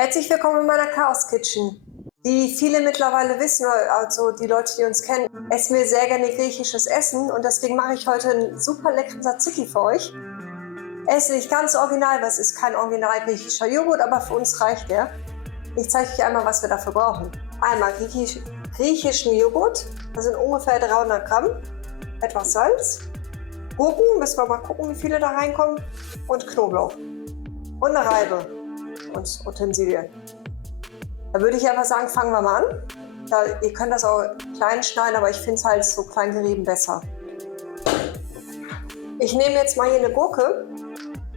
Herzlich willkommen in meiner Chaos Kitchen. Wie viele mittlerweile wissen, also die Leute, die uns kennen, essen wir sehr gerne griechisches Essen und deswegen mache ich heute einen super leckeren Tzatziki für euch. Er ist nicht ganz original, weil es ist kein original griechischer Joghurt, aber für uns reicht der. Ich zeige euch einmal, was wir dafür brauchen. Einmal griechischen Joghurt, das sind ungefähr 300 Gramm, etwas Salz, Gurken, müssen wir mal gucken, wie viele da reinkommen, und Knoblauch und eine Reibe und Utensilien. Da würde ich einfach sagen, fangen wir mal an. Ihr könnt das auch klein schneiden, aber ich finde es halt so klein gerieben besser. Ich nehme jetzt mal hier eine Gurke.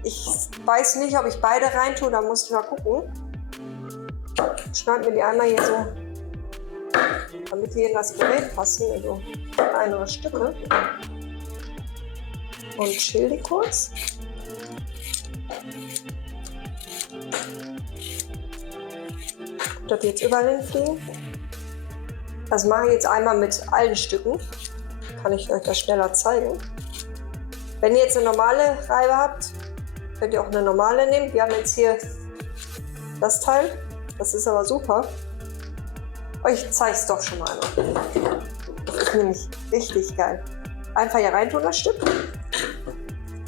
Ich weiß nicht, ob ich beide reintue, da muss ich mal gucken. Schneiden wir die einmal hier so, damit die in das Gerät passen, also kleinere Stücke. Und chill die kurz. Das jetzt überall hinfliegen. Das mache ich jetzt einmal mit allen Stücken. Kann ich euch das schneller zeigen. Wenn ihr jetzt eine normale Reibe habt, könnt ihr auch eine normale nehmen. Wir haben jetzt hier das Teil. Das ist aber super. Ich zeige es doch schon mal einmal. Das ist nämlich richtig geil. Einfach hier rein tun das Stück.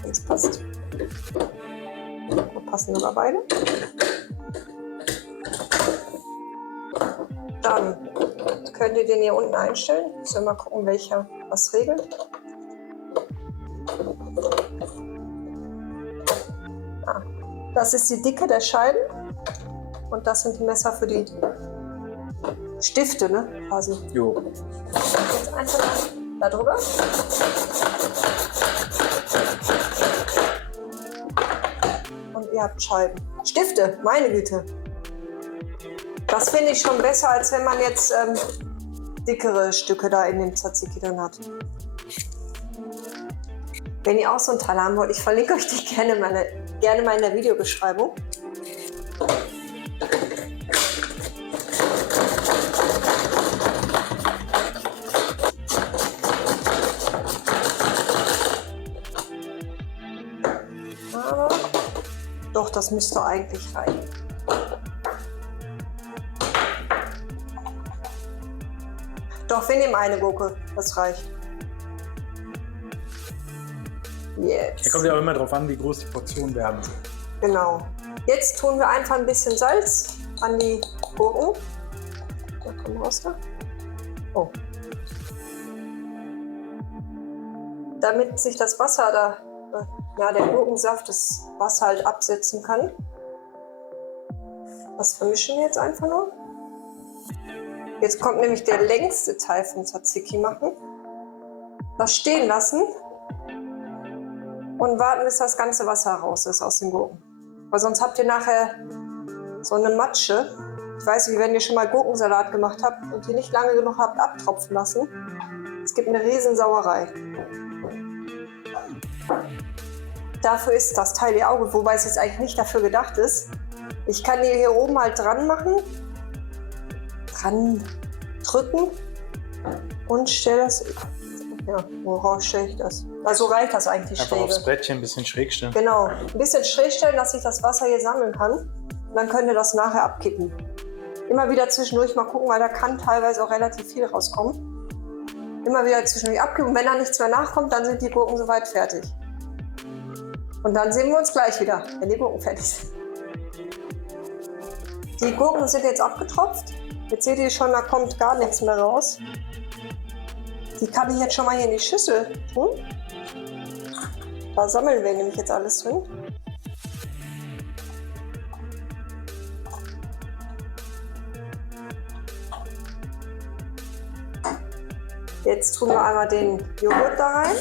Das passt. Und passen sogar beide. Dann könnt ihr den hier unten einstellen. Ich soll mal gucken, welcher was regelt. Das ist die Dicke der Scheiben. Und das sind die Messer für die Stifte, ne? Quasi. Jo. Jetzt einfach da drüber. Und ihr habt Scheiben. Stifte, meine Güte. Das finde ich schon besser, als wenn man jetzt dickere Stücke da in dem Tzatziki dann hat. Wenn ihr auch so ein Teil haben wollt, ich verlinke euch die gerne mal in der Videobeschreibung. Aber doch, das müsste eigentlich reichen. Doch, wir nehmen eine Gurke, das reicht. Jetzt. Da kommt ja auch immer drauf an, wie groß die Portionen werden. Genau. Jetzt tun wir einfach ein bisschen Salz an die Gurken. Da kommt raus da. Oh. Damit sich das Wasser da, der Gurkensaft das Wasser halt absetzen kann. Das vermischen wir jetzt einfach nur. Jetzt kommt nämlich der längste Teil vom Tzatziki machen. Das stehen lassen und warten, bis das ganze Wasser raus ist aus den Gurken. Weil sonst habt ihr nachher so eine Matsche. Ich weiß nicht, wenn ihr schon mal Gurkensalat gemacht habt und die nicht lange genug habt abtropfen lassen. Es gibt eine riesen Sauerei. Dafür ist das Teil hier auch, wobei es jetzt eigentlich nicht dafür gedacht ist. Ich kann die hier oben halt dran machen. Dran drücken und stelle das. Ja, woraus stelle ich das? Also reicht das eigentlich einfach schräg. Aufs Brettchen ein bisschen schräg stellen. Genau, ein bisschen schräg stellen, dass sich das Wasser hier sammeln kann. Und dann könnt ihr das nachher abkippen. Immer wieder zwischendurch mal gucken, weil da kann teilweise auch relativ viel rauskommen. Immer wieder zwischendurch abkippen. Und wenn da nichts mehr nachkommt, dann sind die Gurken soweit fertig. Und dann sehen wir uns gleich wieder, wenn die Gurken fertig sind. Die Gurken sind jetzt abgetropft. Jetzt seht ihr schon, da kommt gar nichts mehr raus. Die kann ich jetzt schon mal hier in die Schüssel tun. Da sammeln wir nämlich jetzt alles drin. Jetzt tun wir einmal den Joghurt da rein.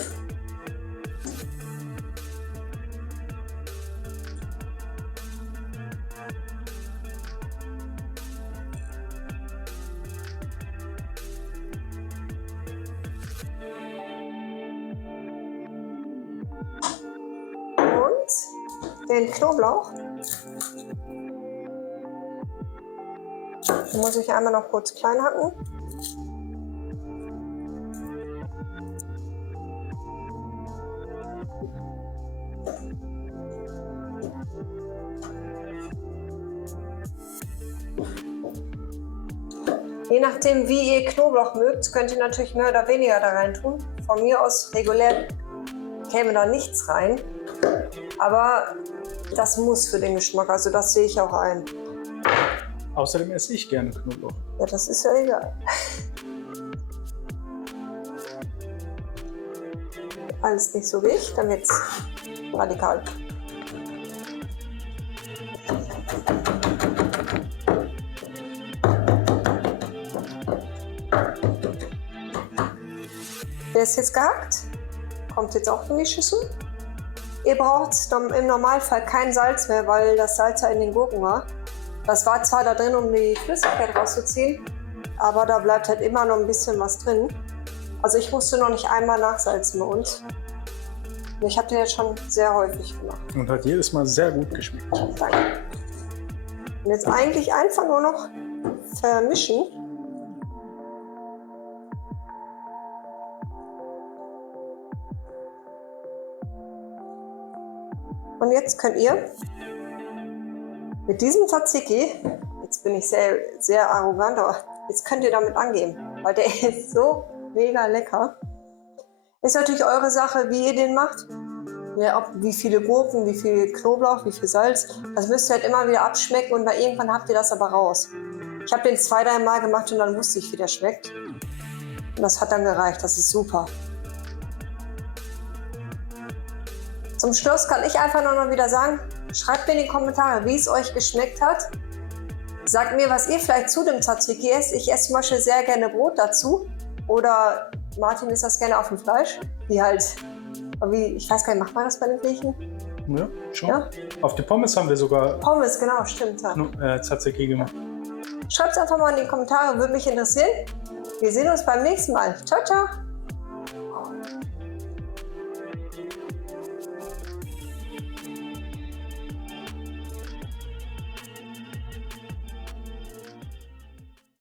Den Knoblauch. Den muss ich einmal noch kurz klein hacken. Je nachdem, wie ihr Knoblauch mögt, könnt ihr natürlich mehr oder weniger da rein tun. Von mir aus regulär käme da nichts rein. Aber das muss für den Geschmack, also das sehe ich auch ein. Außerdem esse ich gerne Knoblauch. Ja, das ist ja egal. Alles nicht so wie ich, dann wird's radikal. Der ist jetzt gehackt, kommt jetzt auch in die Schüssel. Ihr braucht im Normalfall kein Salz mehr, weil das Salz ja in den Gurken war. Das war zwar da drin, um die Flüssigkeit rauszuziehen, aber da bleibt halt immer noch ein bisschen was drin. Also ich musste noch nicht einmal nachsalzen bei uns. Ich habe den jetzt schon sehr häufig gemacht. Und hat jedes Mal sehr gut geschmeckt. Danke. Und jetzt eigentlich einfach nur noch vermischen. Und jetzt könnt ihr mit diesem Tzatziki, jetzt bin ich sehr, sehr arrogant, aber jetzt könnt ihr damit angeben, weil der ist so mega lecker. Ist natürlich eure Sache, wie ihr den macht. Ja, wie viele Gurken, wie viel Knoblauch, wie viel Salz. Das müsst ihr halt immer wieder abschmecken und irgendwann habt ihr das aber raus. Ich habe den 2-3 Mal gemacht und dann wusste ich, wie der schmeckt. Und das hat dann gereicht, das ist super. Zum Schluss kann ich einfach nur noch wieder sagen, schreibt mir in die Kommentare, wie es euch geschmeckt hat. Sagt mir, was ihr vielleicht zu dem Tzatziki esst. Ich esse zum Beispiel sehr gerne Brot dazu. Oder Martin isst das gerne auf dem Fleisch. Ich weiß gar nicht, macht man das bei den Griechen? Ja, schon. Ja? Auf die Pommes haben wir sogar Pommes, genau, stimmt. Ja. Tzatziki gemacht. Schreibt es einfach mal in die Kommentare, würde mich interessieren. Wir sehen uns beim nächsten Mal. Ciao, ciao!